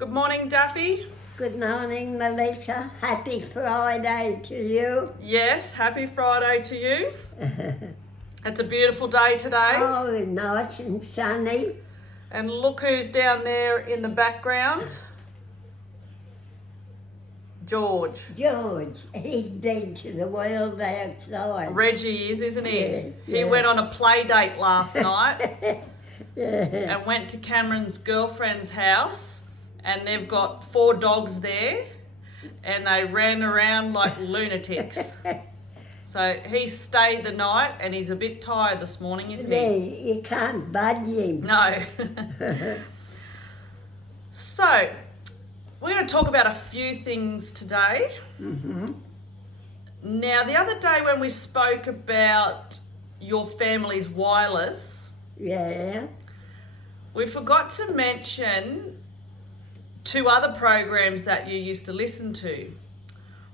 Good morning, Daffy. Good morning, Melissa. Happy Friday to you. Yes, happy Friday to you. It's a beautiful day today. Oh, nice and sunny. And look who's down there in the background. George. George, he's dead to the world outside. Reggie is, isn't he? Yeah, He yeah. went on a play date last night Yeah. and went to Cameron's girlfriend's house, and they've got 4 dogs there and they ran around like lunatics. So he stayed the night and he's a bit tired this morning, isn't Yeah, he? you can't budge him. No. So, we're going to talk about a few things today. Mm-hmm. Now, the other day when we spoke about your family's wireless, Yeah. we forgot to mention 2 other programs that you used to listen to.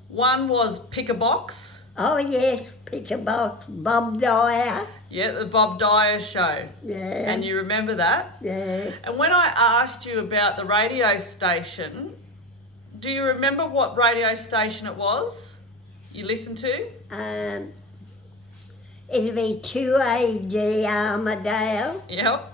One was Pick a Box. Oh, yes, pick a box, Bob Dyer. Yeah, the Bob Dyer show. Yeah. And you remember that? Yeah. And when I asked you about the radio station, do you remember what radio station it was you listened to? It'll be 2AD Armadale, Yep.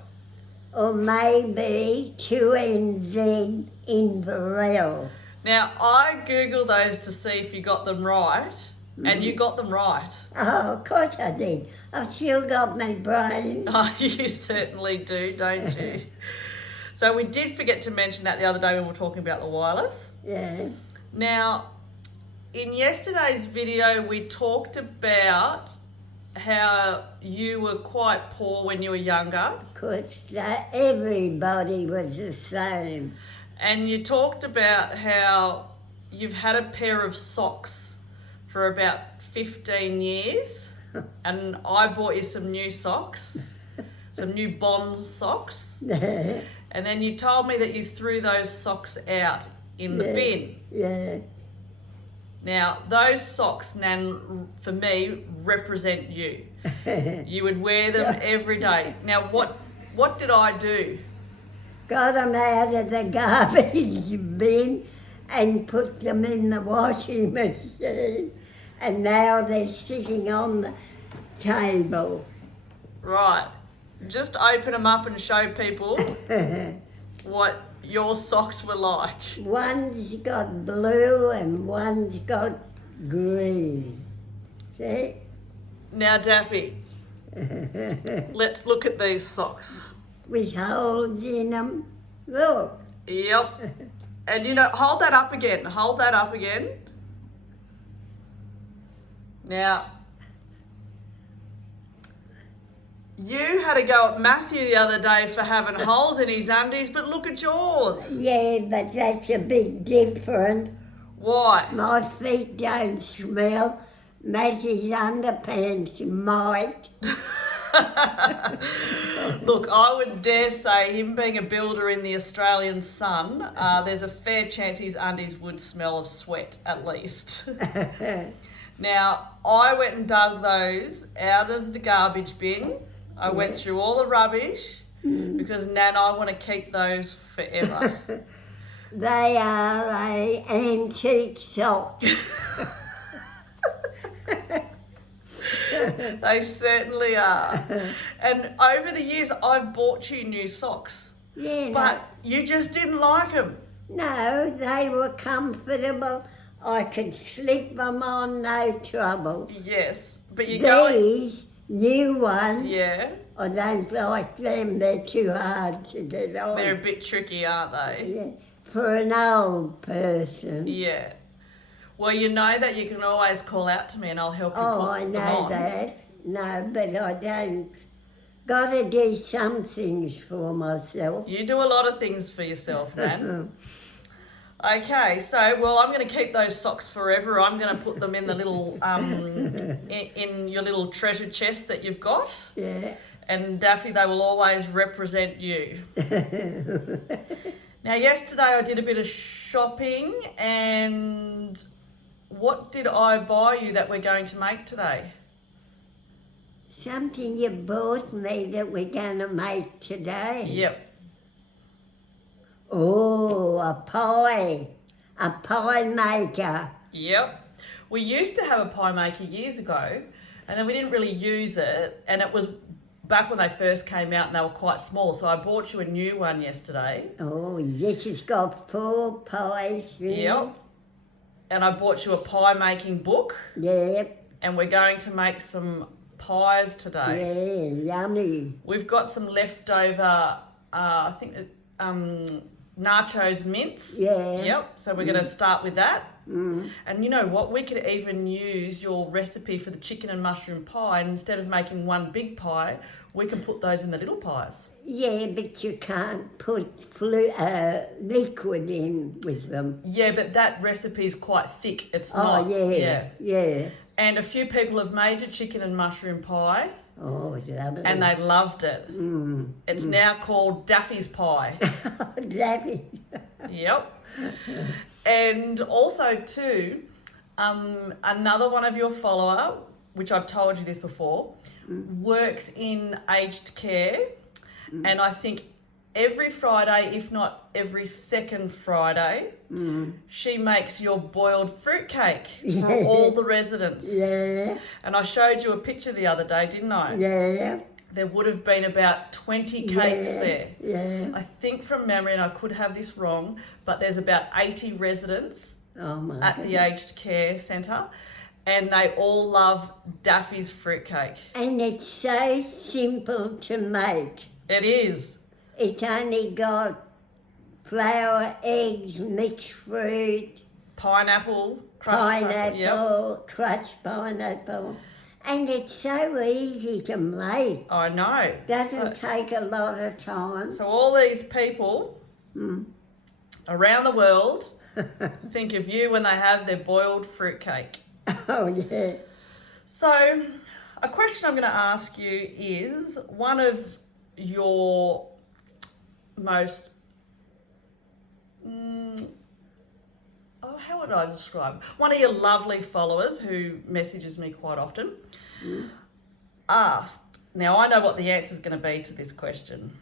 or maybe 2NZ Inverell. Now, I Googled those to see if you got them right, and you got them right. Oh, of course I did. I've still got my brain. Oh, you certainly do, don't you? So we did forget to mention that the other day when we were talking about the wireless. Yeah. Now, in yesterday's video, we talked about how you were quite poor when you were younger. Of course, everybody was the same. And you talked about how you've had a pair of socks for about 15 years. And I bought you some new socks, some new Bonds socks. And then you told me that you threw those socks out in the bin. Yeah. Now, those socks, Nan, for me, represent you. You would wear them every day. Now, what did I do? Got them out of the garbage bin and put them in the washing machine. And now they're sitting on the table. Right. Just open them up and show people what your socks were like. One's got blue and one's got green. See? Now, Daffy, let's look at these socks. With holes in them. Look. Yep. And you know, hold that up again. Hold that up again. Now, you had a go at Matthew the other day for having holes in his undies, but look at yours. Yeah, but that's a bit different. Why? My feet don't smell. Matthew's underpants might. Look, I would dare say, him being a builder in the Australian sun, there's a fair chance his undies would smell of sweat, at least. Now, I went and dug those out of the garbage bin. I went through all the rubbish because, Nan, I want to keep those forever. They are a antique sock. They certainly are. And over the years, I've bought you new socks, Yeah, but you just didn't like them. no, they were comfortable. I could slip them on, no trouble. Yes, but you go... These new ones, Yeah, I don't like them. They're too hard to get on. they're a bit tricky, aren't they? Yeah, for an old person. Yeah. Well, you know that you can always call out to me and I'll help you Oh, put I them know on. that. No, but I don't. Got to do some things for myself. You do a lot of things for yourself, man. Okay, so, well, I'm going to keep those socks forever. I'm going to put them in the little, in your little treasure chest that you've got. Yeah. And Daffy, they will always represent you. Now, yesterday I did a bit of shopping, and what did I buy you that we're going to make today? Something you bought me that we're going to make today. Yep. Oh, I a pie maker. Yep. We used to have a pie maker years ago, and then we didn't really use it, and it was back when they first came out and they were quite small, so I bought you a new one yesterday. Oh, yes, it's got 4 pies in it. Yep. And I bought you a pie making book, Yep, and we're going to make some pies today. yeah, yummy. We've got some leftover, I think, nachos mince. Yeah. Yep. So we're going to start with that. Mm. And you know what? We could even use your recipe for the chicken and mushroom pie, and instead of making one big pie, we can put those in the little pies. Yeah, but you can't put liquid in with them. Yeah, but that recipe is quite thick. It's Oh, not. yeah. And a few people have made your chicken and mushroom pie, Oh, it's lovely. and they loved it. It's now called Daffy's pie. Daffy. Yep. And also too, another one of your follower, which I've told you this before, works in aged care, and I think every Friday, if not every second Friday, she makes your boiled fruitcake for all the residents. Yeah, And I showed you a picture the other day, didn't I? yeah. There would have been about 20 cakes there. Yeah. I think from memory, and I could have this wrong, but there's about 80 residents Oh, my at the aged care centre, and they all love Daffy's fruitcake. And it's so simple to make. It is. It's only got flour, eggs, mixed fruit, Pineapple, crushed pineapple, Yep. crushed pineapple. And it's so easy to make. I know. Doesn't take a lot of time. So all these people around the world think of you when they have their boiled fruitcake. Oh, yeah. So a question I'm going to ask you is, one of your most how would I describe? One of your lovely followers who messages me quite often asked, now I know what the answer is going to be to this question.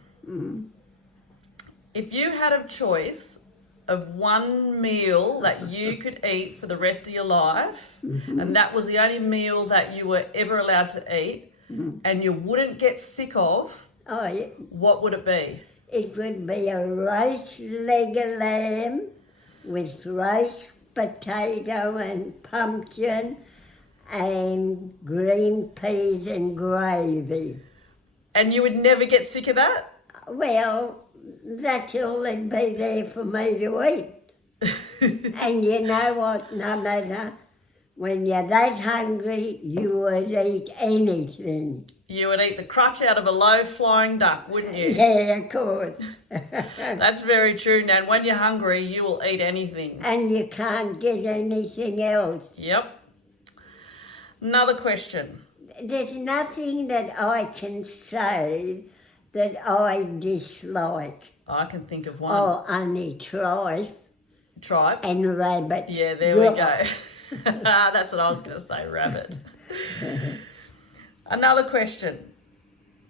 If you had a choice of one meal that you could eat for the rest of your life, and that was the only meal that you were ever allowed to eat, and you wouldn't get sick of, Oh, yeah. what would it be? It would be a roast leg of lamb with roast potato and pumpkin and green peas and gravy. And you would never get sick of that? Well, that's all that'd be there for me to eat. And you know what, no matter, when you're that hungry, you would eat anything. You would eat the crutch out of a low-flying duck, wouldn't you? Yeah, of course. That's very true, Nan. When you're hungry, you will eat anything. And you can't get anything else. Yep. Another question. There's nothing that I can say that I dislike. I can think of one. Oh, only tripe Tribe. and rabbit. Yeah, there we go. That's what I was going to say, rabbit. Another question.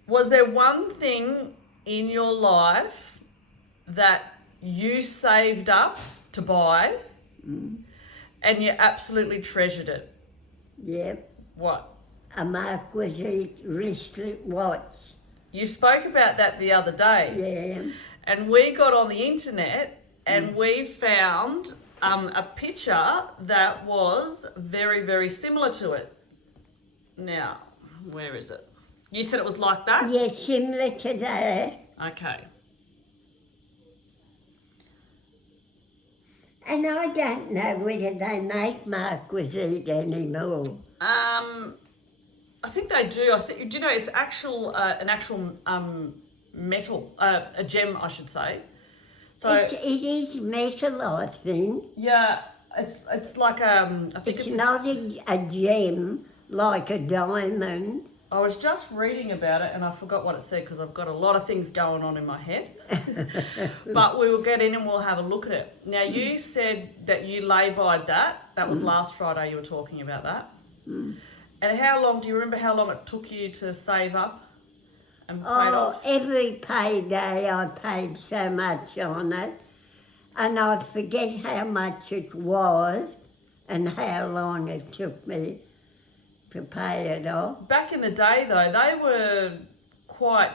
Was there one thing in your life that you saved up to buy and you absolutely treasured it? Yep. What? A Marquisite wristlet watch. You spoke about that the other day. Yeah. And we got on the internet and we found a picture that was very, very similar to it. Now, where is it? You said it was like that? Yeah, similar to that. Okay. And I don't know whether they make Marquisite anymore. I think they do. Do you know it's an actual metal, a gem, I should say. So It is metal, I think. yeah, it's like I think It's not a gem like a diamond. I was just reading about it and I forgot what it said because I've got a lot of things going on in my head. But we will get in and we'll have a look at it. Now, you said that you lay by that. That was last Friday you were talking about that. And do you remember how long it took you to save up and pay it off? Every payday I paid so much on it. And I forget how much it was and how long it took me to pay it off. Back in the day, though, they were quite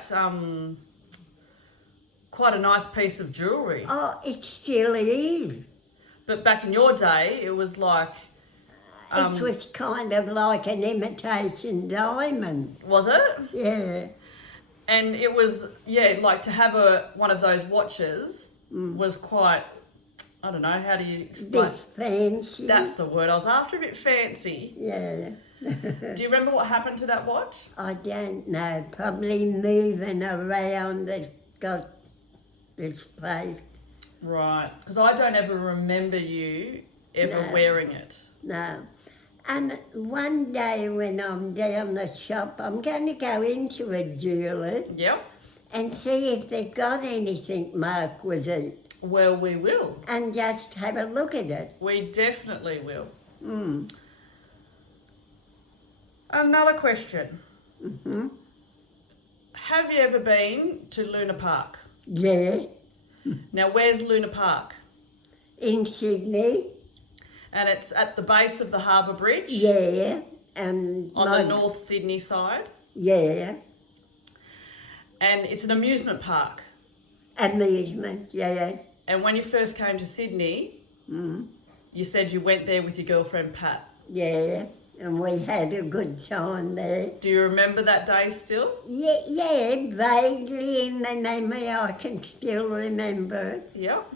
quite a nice piece of jewellery. Oh, it still is. But back in your day, it was like... It was kind of like an imitation diamond. Was it? Yeah. And it was, yeah, like to have one of those watches was quite, I don't know, how do you explain? Bit fancy. That's the word I was after, a bit fancy. Yeah. Do you remember what happened to that watch? I don't know. Probably moving around it got displaced. Right, because I don't ever remember you ever wearing it. No. And one day when I'm down the shop, I'm going to go into a jeweller's Yep. and see if they've got anything marquisite Well, we will. and just have a look at it. We definitely will. Mm. Another question. Mm-hmm. Have you ever been to Luna Park? Yes, Now, where's Luna Park? in Sydney. And it's at the base of the Harbour Bridge? Yeah, and On the North Sydney side? Yeah, And it's an amusement park. amusement. Yeah, And when you first came to Sydney, you said you went there with your girlfriend Pat. yeah, and we had a good time there. Do you remember that day still? Yeah, vaguely in the memory I can still remember it. Yep.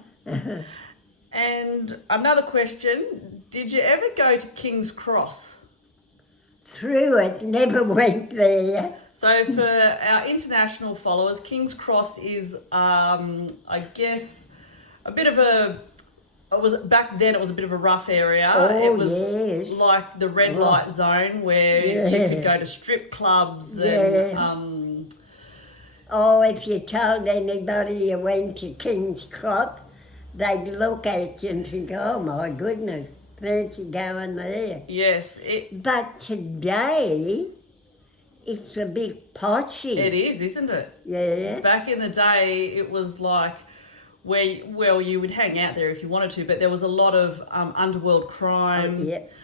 And another question, did you ever go to King's Cross? Through it, never went there. So for our international followers, King's Cross is, I guess, a bit of back then it was a bit of a rough area. Oh, it was yes. like the red light zone where you could go to strip clubs and... Oh, if you told anybody you went to King's Cross, they'd look at you and think, oh my goodness, fancy going there. Yes. But today, it's a bit poshy. It is, isn't it? Yeah. Back in the day, it was like where you would hang out there if you wanted to, but there was a lot of underworld crime.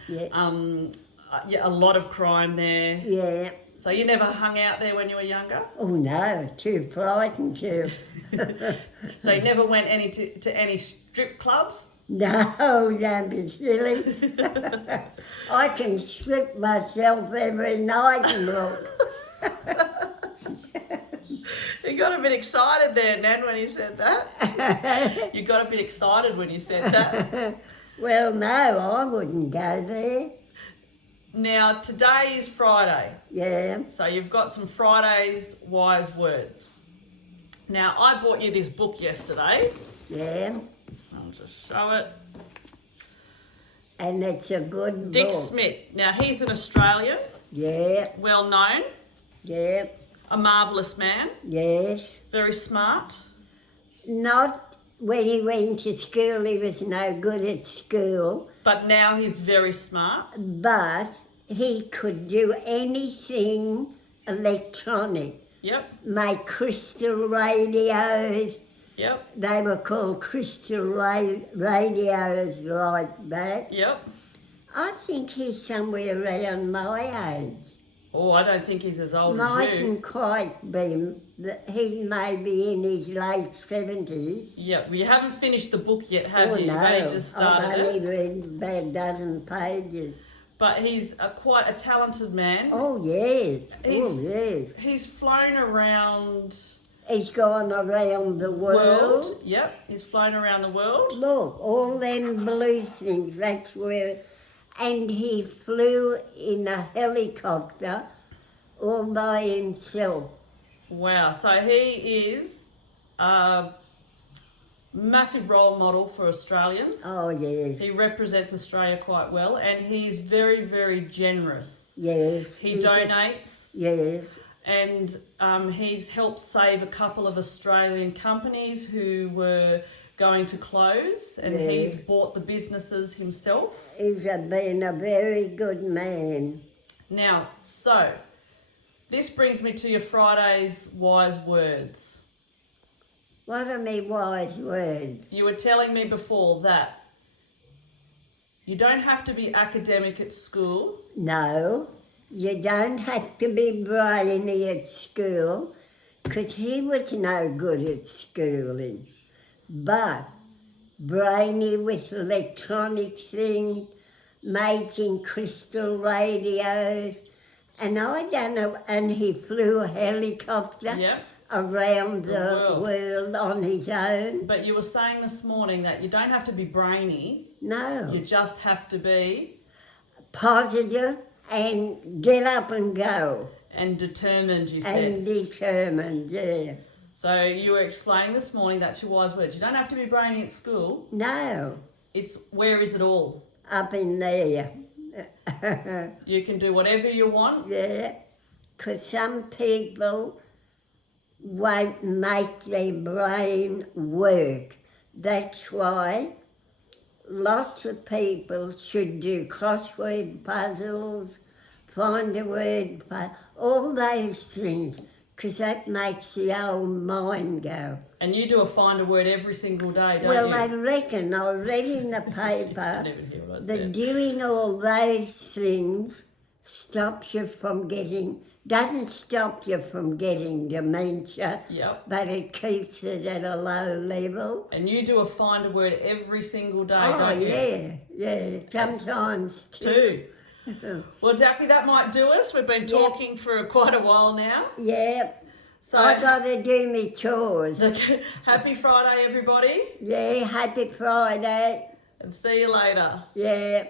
A lot of crime there. Yeah. So you never hung out there when you were younger? Oh no, too frightened to. So you never went to any strip clubs? No, don't be silly. I can strip myself every night and look. You got a bit excited there, Nan, when you said that. You got a bit excited when you said that. Well, no, I wouldn't go there. Now, today is Friday. Yeah. So you've got some Friday's wise words. Now, I bought you this book yesterday. Yeah. I'll just show it. And it's a good Dick book. Smith. Now, he's an Australian, Yeah. well known, Yeah. a marvellous man, Yes. very smart. Not when he went to school, he was no good at school, But now he's very smart. but he could do anything electronic. Yep, Make crystal radios. yep, They were called crystal radios like that. yep. I think he's somewhere around my age. Oh, I don't think he's as old as you. Mightn't quite be. He may be in his late 70s. Yep, well, you haven't finished the book yet, have Oh, you? no. You've only just started I've only it. read about a dozen pages. But he's quite a talented man. Oh, yes. He's- Oh, yes. He's flown around He's gone around the world. Yep, he's flown around the world. Look, all them blue things, that's where... And he flew in a helicopter all by himself. Wow, so he is a massive role model for Australians. Oh, yes. He represents Australia quite well, and he's very, very generous. Yes. He donates, Yes. and he's helped save a couple of Australian companies who were going to close, and Yeah. he's bought the businesses himself. He's been a very good man. Now, so this brings me to your Friday's wise words. What are my wise words? You were telling me before that you don't have to be academic at school. No, you don't have to be brainy at school, because he was no good at schooling. But brainy with electronic things, making crystal radios, and I don't know, and he flew a helicopter Yep. around The the world on his own. But you were saying this morning that you don't have to be brainy. No. You just have to be Positive and get up and go. and determined, you said. And determined, yeah. So you were explaining this morning, that's your wise words. You don't have to be brainy at school. No, It's where is it all? up in there. You can do whatever you want. Yeah, because some people won't make their brain work. That's why lots of people should do crossword puzzles, find a word, all those things, because that makes the old mind go. And you do a find a word every single day, don't Well, you? I reckon I read in the You paper didn't even hear what I that said. doing all those things stops you from getting, doesn't stop you from getting dementia, Yep. but it keeps it at a low level. And you do a find a word every single day, Oh, don't you? yeah, sometimes Two. Well, Daffy, that might do us. We've been Yep. talking for quite a while now. Yeah, So, I got to do my chores. happy Friday, everybody, Yeah, happy Friday. and see you later. Yeah.